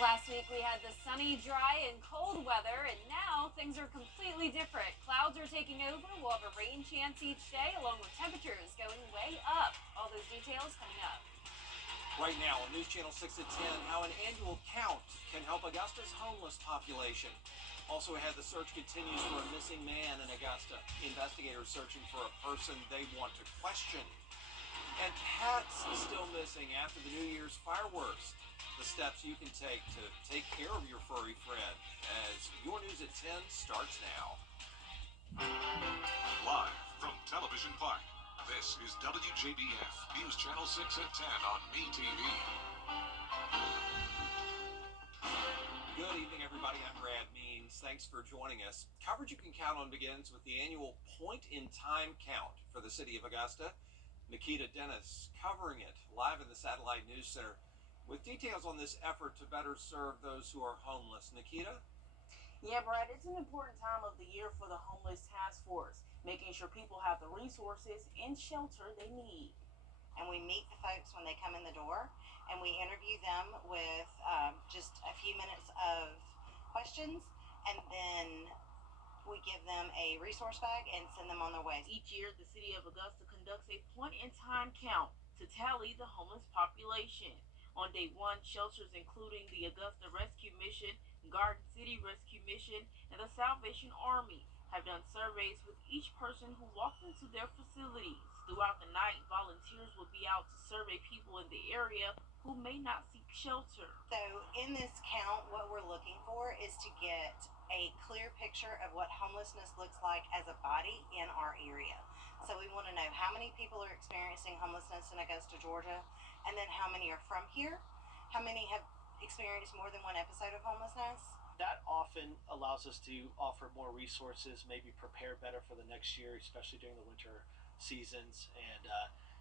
Last week we had the sunny, dry, and cold weather, and now things are completely different. Clouds are taking over. We'll have a rain chance each day, along with temperatures going way up. All those details coming up. Right now on News Channel 6 at 10, how an annual count can help Augusta's homeless population. Also ahead, the search continues for a missing man in Augusta. Investigators searching for a person they want to question. And pets still missing after the New Year's fireworks. The steps you can take to take care of your furry friend as your News at 10 starts now. Live from Television Park, this is WJBF News Channel 6 at 10 on MeTV. Good evening, everybody. I'm Brad Means. Thanks for joining us. Coverage you can count on begins with the annual point-in-time count for the city of Augusta. Nikita Dennis covering it live in the Satellite News Center with details on this effort to better serve those who are homeless. Nikita? Yeah, Brad, it's an important time of the year for the Homeless Task Force, making sure people have the resources and shelter they need. And we meet the folks when they come in the door, and we interview them with just a few minutes of questions, and then we give them a resource bag and send them on their way. Each year, the city of Augusta conducts a point-in-time count to tally the homeless population. On day one, shelters including the Augusta Rescue Mission, Garden City Rescue Mission, and the Salvation Army have done surveys with each person who walked into their facilities. Throughout the night, volunteers will be out to survey people in the area who may not seek shelter. So in this count, what we're looking for is to get a clear picture of what homelessness looks like as a body in our area. So we want to know how many people are experiencing homelessness in Augusta, Georgia, and then how many are from here, how many have experienced more than one episode of homelessness. That often allows us to offer more resources, maybe prepare better for the next year, especially during the winter seasons. And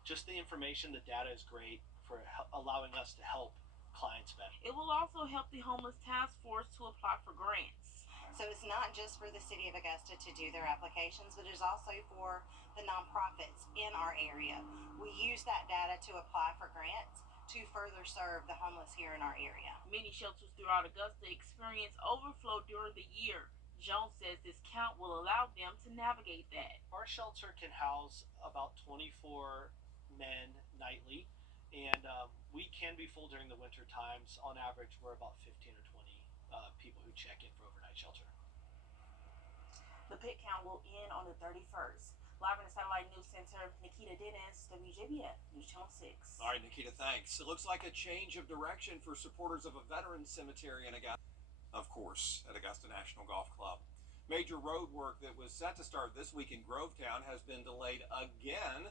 just the information, the data is great for allowing us to help clients better. It will also help the Homeless Task Force to apply for grants. So it's not just for the city of Augusta to do their applications, but it's also for the nonprofits in our area. We use that data to apply for grants to further serve the homeless here in our area. Many shelters throughout Augusta experience overflow during the year. Jones says this count will allow them to navigate that. Our shelter can house about 24 men nightly, and we can be full during the winter times. On average, we're about 15 or 20 people who check in for overnight shelter. The pit count will end on the 31st. Live in the Satellite News Center, Nikita Dennis, WJBF News Channel 6. All right, Nikita, thanks. It looks like a change of direction for supporters of a veterans cemetery in Augusta, of course, at Augusta National Golf Club. Major road work that was set to start this week in Grovetown has been delayed again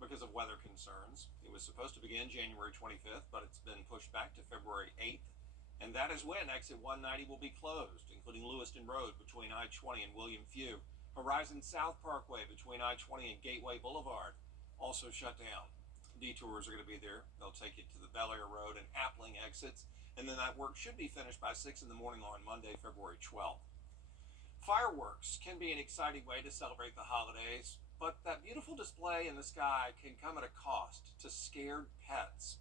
because of weather concerns. It was supposed to begin January 25th, but it's been pushed back to February 8th. And that is when exit 190 will be closed, including Lewiston Road between I-20 and William Few. Horizon South Parkway between I-20 and Gateway Boulevard also shut down. Detours are going to be there. They'll take you to the Bel Air Road and Appling exits, and then that work should be finished by 6 in the morning on Monday, February 12th. Fireworks can be an exciting way to celebrate the holidays, but that beautiful display in the sky can come at a cost to scared pets.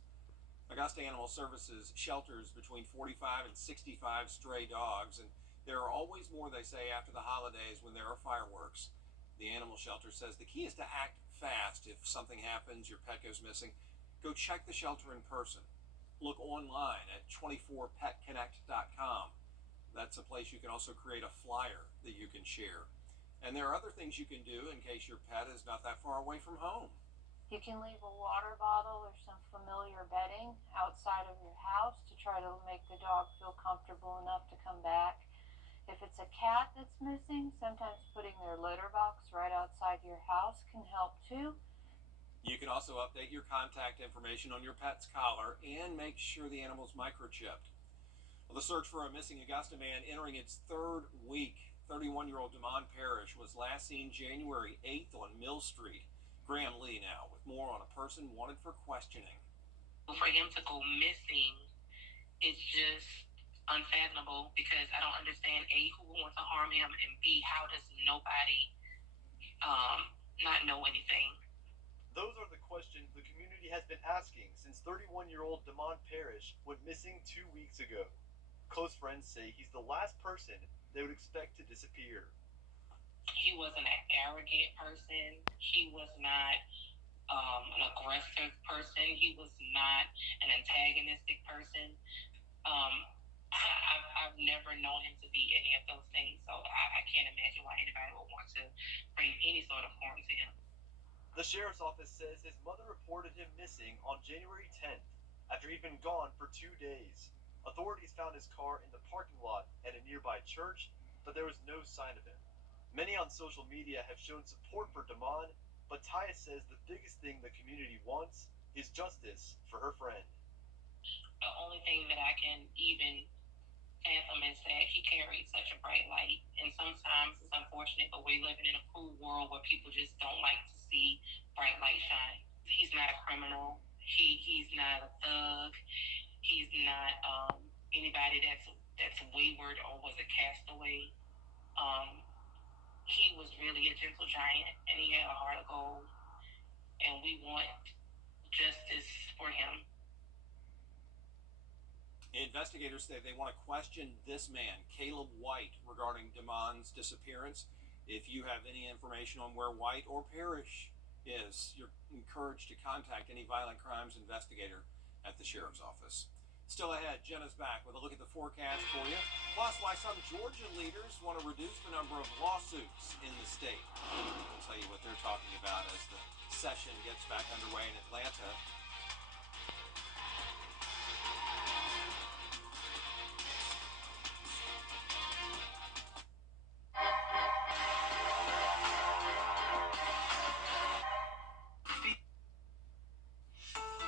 Augusta Animal Services shelters between 45 and 65 stray dogs, and there are always more, they say, after the holidays when there are fireworks. The animal shelter says the key is to act fast. If something happens, your pet goes missing, go check the shelter in person. Look online at 24petconnect.com. That's a place you can also create a flyer that you can share. And there are other things you can do in case your pet is not that far away from home. You can leave a water bottle or some familiar bedding outside of your house to try to make the dog feel comfortable enough to come back. If it's a cat that's missing, sometimes putting their litter box right outside your house can help too. You can also update your contact information on your pet's collar and make sure the animal's microchipped. Well, the search for a missing Augusta man entering its third week. 31-year-old Damon Parrish was last seen January 8th on Mill Street. Graham Lee now with more on a person wanted for questioning. For him to go missing is just unfathomable because I don't understand, A, who wants to harm him, and B, how does nobody not know anything? Those are the questions the community has been asking since 31-year-old Damon Parrish went missing 2 weeks ago. Close friends say he's the last person they would expect to disappear. He wasn't an arrogant person. He was not an aggressive person. He was not an antagonistic person. I've never known him to be any of those things, so I can't imagine why anybody would want to bring any sort of harm to him. The sheriff's office says his mother reported him missing on January 10th after he'd been gone for 2 days. Authorities found his car in the parking lot at a nearby church, but there was no sign of him. Many on social media have shown support for Damon, but Taya says the biggest thing the community wants is justice for her friend. The only thing that I can even fathom is that he carried such a bright light, and sometimes it's unfortunate, but we're living in a cruel world where people just don't like to see bright light shine. He's not a criminal. He's not a thug. He's not anybody that's wayward or was a castaway. He was really a gentle giant, and he had a heart of gold, and we want justice for him. Investigators say they want to question this man, Caleb White, regarding Damon's disappearance. If you have any information on where White or Parrish is, you're encouraged to contact any violent crimes investigator at the sheriff's office. Still ahead, Jenna's back with a look at the forecast for you, plus why some Georgia leaders want to reduce the number of lawsuits in the state. We'll tell you what they're talking about as the session gets back underway in Atlanta.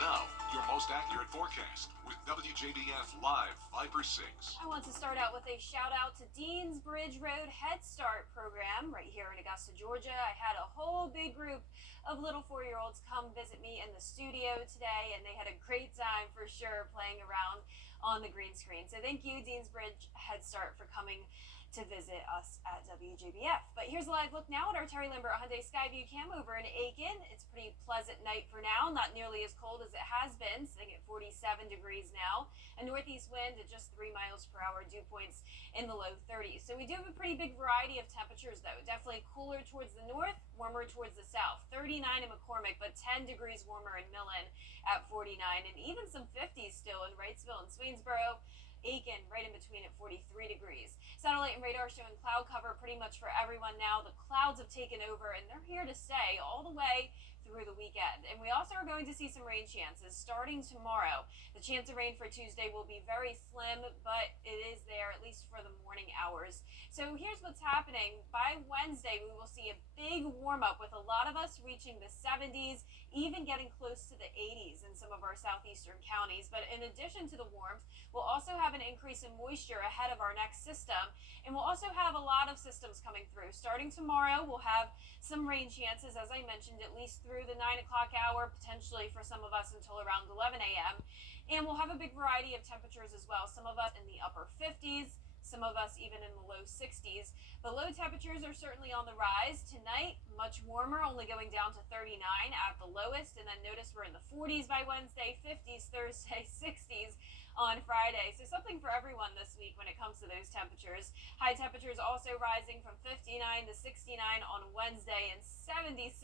Now, your most accurate forecast with WJBF Live Viper 6. I want to start out with a shout out to Dean's Bridge Road Head Start program right here in Augusta, Georgia. I had a whole big group of little 4-year-olds come visit me in the studio today, and they had a great time for sure playing around on the green screen. So thank you, Dean's Bridge Head Start, for coming to visit us at WJBF. But here's a live look now at our Terry Lambert Hyundai Skyview cam over in Aiken. It's a pretty pleasant night for now, not nearly as cold as it has been, sitting at 47 degrees now. A northeast wind at just 3 miles per hour, dew points in the low 30s. So we do have a pretty big variety of temperatures though. Definitely cooler towards the north, warmer towards the south. 39 in McCormick, but 10 degrees warmer in Millen at 49, and even some 50s still in Wrightsville and Swainsboro. Aiken right in between at 43 degrees. Satellite and radar showing cloud cover pretty much for everyone now. The clouds have taken over and they're here to stay all the way through the weekend. And we also are going to see some rain chances starting tomorrow. The chance of rain for Tuesday will be very slim, but it is there at least for the morning hours. So here's what's happening. By Wednesday, we will see a big warm up with a lot of us reaching the 70s, even getting close to the 80s in some of our southeastern counties. But in addition to the warmth, we'll also have an increase in moisture ahead of our next system. And we'll also have a lot of systems coming through. Starting tomorrow, we'll have some rain chances, as I mentioned, at least through the 9 o'clock hour, potentially for some of us until around 11 a.m. And we'll have a big variety of temperatures as well. Some of us in the upper 50s, some of us even in the low 60s. The low temperatures are certainly on the rise. Tonight, much warmer, only going down to 39 at the lowest. And then notice we're in the 40s by Wednesday, 50s Thursday, 60s on Friday. So something for everyone this week when it comes to those temperatures. High temperatures also rising from 59 to 69 on Wednesday and 76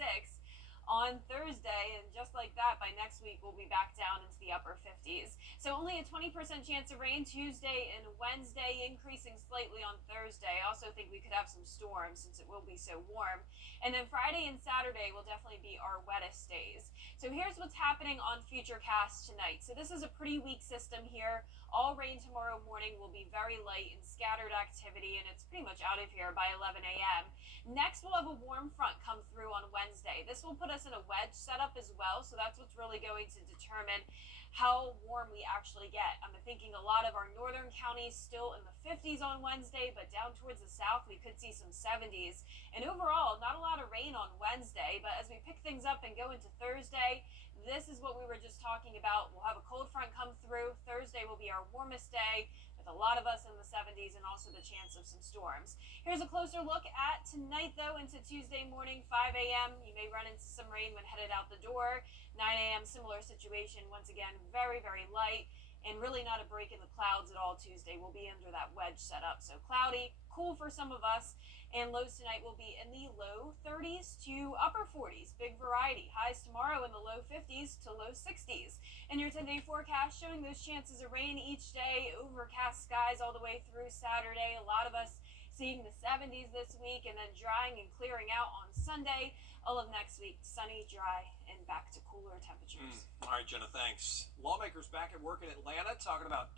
on Thursday, and just like that, by next week we'll be back down into the upper 50s. So only a 20% chance of rain Tuesday and Wednesday, increasing slightly on Thursday. I also think we could have some storms since it will be so warm. And then Friday and Saturday will definitely be our wettest days. So here's what's happening on Futurecast tonight. So this is a pretty weak system here. All rain tomorrow morning will be very light and scattered activity, and it's pretty much out of here by 11 a.m. Next, we'll have a warm front come through on Wednesday. This will put us in a wedge setup as well, so that's what's really going to determine how warm we actually get. I'm thinking a lot of our northern counties still in the 50s on Wednesday, but down towards the south, we could see some 70s. And overall, not a lot of rain on Wednesday, but as we pick things up and go into Thursday, this is what we were just talking about. We'll have a cold front come through. Thursday will be our warmest day, with a lot of us in the 70s and also the chance of some storms. Here's a closer look at tonight, though, into Tuesday morning, 5 a.m. You may run into some rain when headed out the door. 9 a.m., similar situation. Once again, very, very light. and really not a break in the clouds at all Tuesday. We'll be under that wedge setup. So cloudy, cool for some of us, and lows tonight will be in the low 30s to upper 40s. Big variety. Highs tomorrow in the low 50s to low 60s. And your 10-day forecast showing those chances of rain each day, overcast skies all the way through Saturday. A lot of us seeing the 70s this week, and then drying and clearing out on Sunday. All of next week, sunny, dry, and back to cooler temperatures. All right, Jenna, thanks. Lawmakers back at work in Atlanta talking about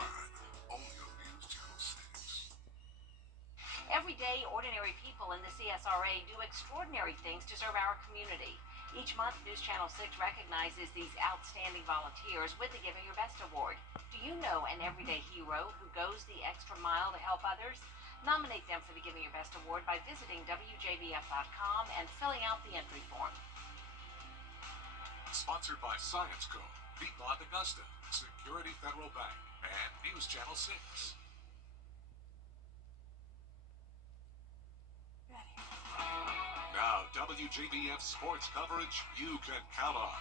Only on News Channel 6. Every day, ordinary people in the CSRA do extraordinary things to serve our community. Each month, News Channel 6 recognizes these outstanding volunteers with the Giving Your Best Award. Do you know an everyday hero who goes the extra mile to help others? Nominate them for the Giving Your Best Award by visiting WJBF.com and filling out the entry form. Sponsored by Science Co., Piedmont Augusta, Security Federal Bank, and News Channel 6. Now, WJBF sports coverage you can count on.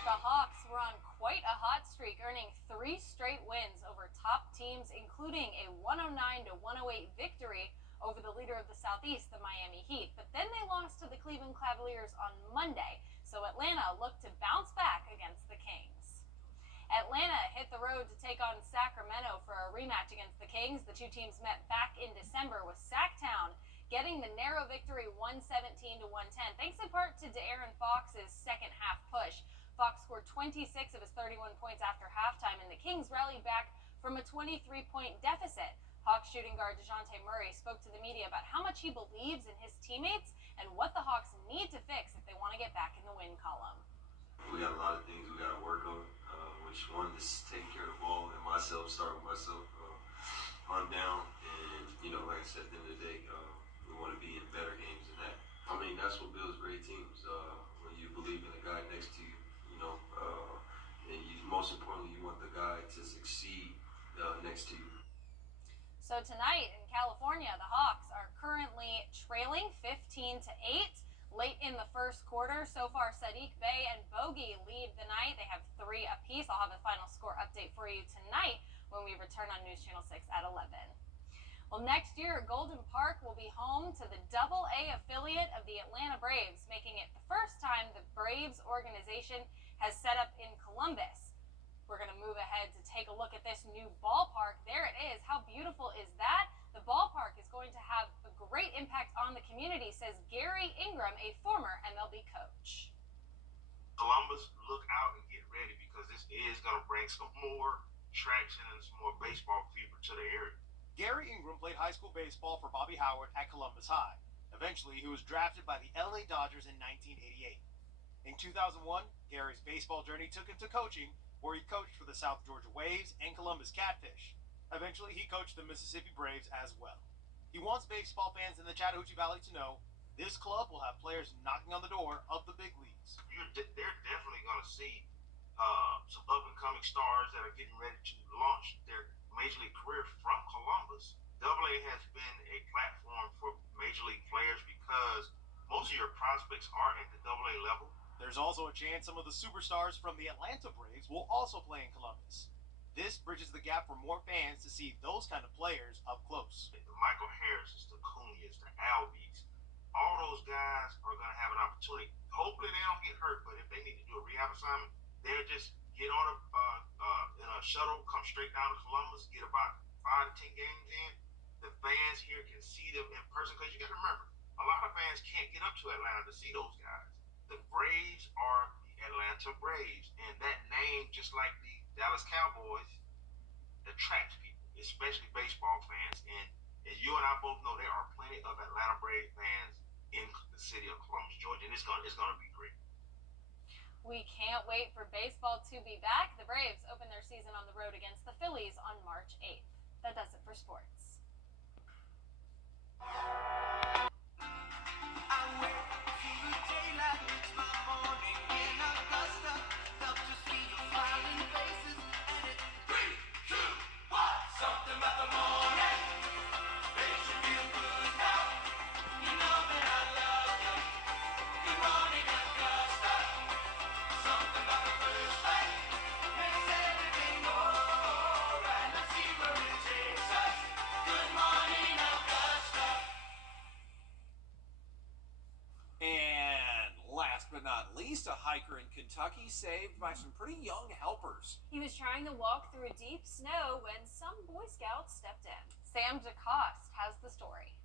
The Hawks were on quite a hot streak, earning 3 straight wins over top teams, including a 109-108 victory over the leader of the Southeast, the Miami Heat. But then they lost to the Cleveland Cavaliers on Monday, so Atlanta looked to bounce back against the Kings. Atlanta hit the road to take on Sacramento for a rematch against the Kings. The two teams met back in December, with Sacktown getting the narrow victory 117-110, thanks in part to De'Aaron Fox's second half push. Fox scored 26 of his 31 points after halftime, and the Kings rallied back from a 23-point deficit. Hawks shooting guard DeJounte Murray spoke to the media about how much he believes in his teammates and what the Hawks need to fix if they want to get back in the win column. We got a lot of things we got to work on, which one is taking care of the ball, and myself, starting with myself, hunt down, and, like I said, at the end of the day, we want to be in better games than that. I mean, that's what builds great teams, when you believe in the guy next to you. And most importantly, you want the guy to succeed next to you. So tonight in California, the Hawks are currently trailing 15-8 late in the first quarter. So far, Sadiq Bey and Bogey lead the night. They have 3 apiece. I'll have a final score update for you tonight when we return on News Channel 6 at 11. Well, next year, Golden Park will be home to the AA affiliate of the Atlanta Braves, making it the first time the Braves organization has set up in Columbus. We're going to move ahead to take a look at this new ballpark. There it is. How beautiful is that? The ballpark is going to have a great impact on the community, says Gary Ingram, a former MLB coach. Columbus, look out and get ready, because this is going to bring some more traction and some more baseball fever to the area. Gary Ingram played high school baseball for Bobby Howard at Columbus High. Eventually, he was drafted by the LA Dodgers in 1988. In 2001, Gary's baseball journey took him to coaching, where he coached for the South Georgia Waves and Columbus Catfish. Eventually, he coached the Mississippi Braves as well. He wants baseball fans in the Chattahoochee Valley to know this club will have players knocking on the door of the big leagues. They're definitely going to see some up-and-coming stars that are getting ready to launch their major league career from Columbus. AA has been a platform for major league players because most of your prospects are at the AA level. There's also a chance some of the superstars from the Atlanta Braves will also play in Columbus. This bridges the gap for more fans to see those kind of players up close. The Michael Harris, the Cunhas, the Albies, all those guys are going to have an opportunity. Hopefully they don't get hurt, but if they need to do a rehab assignment, they'll just get on in a shuttle, come straight down to Columbus, get about 5 to 10 games in. The fans here can see them in person, because you got to remember, a lot of fans can't get up to Atlanta to see those guys. The Braves are the Atlanta Braves, and that name, just like the Dallas Cowboys, attracts people, especially baseball fans. And as you and I both know, there are plenty of Atlanta Braves fans in the city of Columbus, Georgia, and it's going to be great. We can't wait for baseball to be back. The Braves open their season on the road against the Phillies on March 8th. That does it for sports. least a hiker in Kentucky saved by some pretty young helpers. He was trying to walk through deep snow when some Boy Scouts stepped in. Sam DeCoste has the story.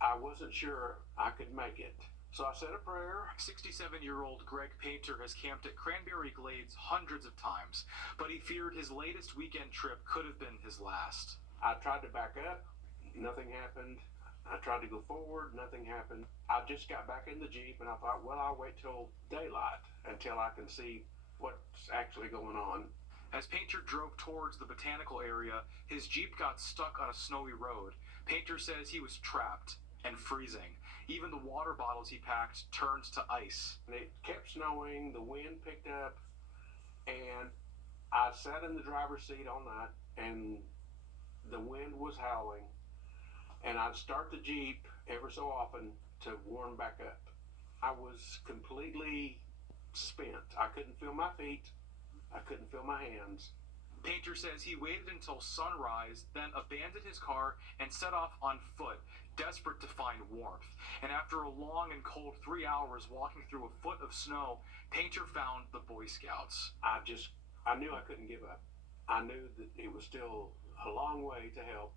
I wasn't sure I could make it, so I said a prayer. 67-year-old Greg Painter has camped at Cranberry Glades hundreds of times, but he feared his latest weekend trip could have been his last. I tried to back up, nothing happened. I tried to go forward, nothing happened. I just got back in the Jeep and I thought, well, I'll wait till daylight until I can see what's actually going on. As Painter drove towards the botanical area, his Jeep got stuck on a snowy road. Painter says he was trapped and freezing. Even the water bottles he packed turned to ice. And it kept snowing, the wind picked up, and I sat in the driver's seat all night and the wind was howling. And I'd start the Jeep ever so often to warm back up. I was completely spent. I couldn't feel my feet. I couldn't feel my hands. Painter says he waited until sunrise, then abandoned his car and set off on foot, desperate to find warmth. And after a long and cold 3 hours walking through a foot of snow, Painter found the Boy Scouts. I knew I couldn't give up. I knew that it was still a long way to help,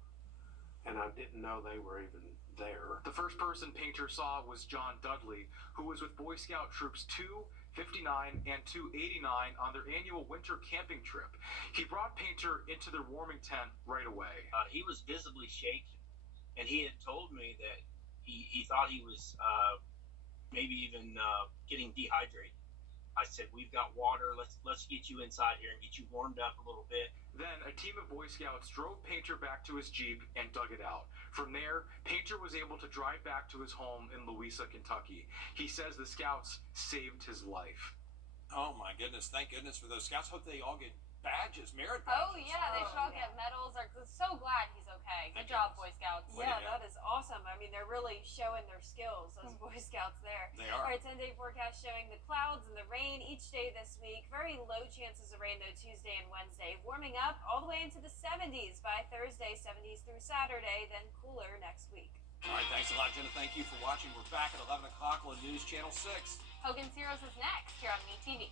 and I didn't know they were even there. The first person Painter saw was John Dudley, who was with Boy Scout Troops 259 and 289 on their annual winter camping trip. He brought Painter into their warming tent right away. He was visibly shaken, and he had told me that he thought he was maybe even getting dehydrated. I said, we've got water, let's get you inside here and get you warmed up a little bit. Then a team of Boy Scouts drove Painter back to his Jeep and dug it out. From there, Painter was able to drive back to his home in Louisa, Kentucky. He says the Scouts saved his life. Oh my goodness, thank goodness for those Scouts. Hope they all get badges, merit badges. Oh yeah, they should all get medals. I'm so glad he's okay. Good job, Boy Scouts. Yeah, that is awesome. I mean, they're really showing their skills, those Boy Scouts there. They are. All right, 10-day forecast showing the clouds and the rain each day this week. Very low chances of rain, though, Tuesday and Wednesday. Warming up all the way into the 70s by Thursday, 70s through Saturday, then cooler next week. All right, thanks a lot, Jenna. Thank you for watching. We're back at 11 o'clock on News Channel 6. Hogan's Heroes is next here on MeTV.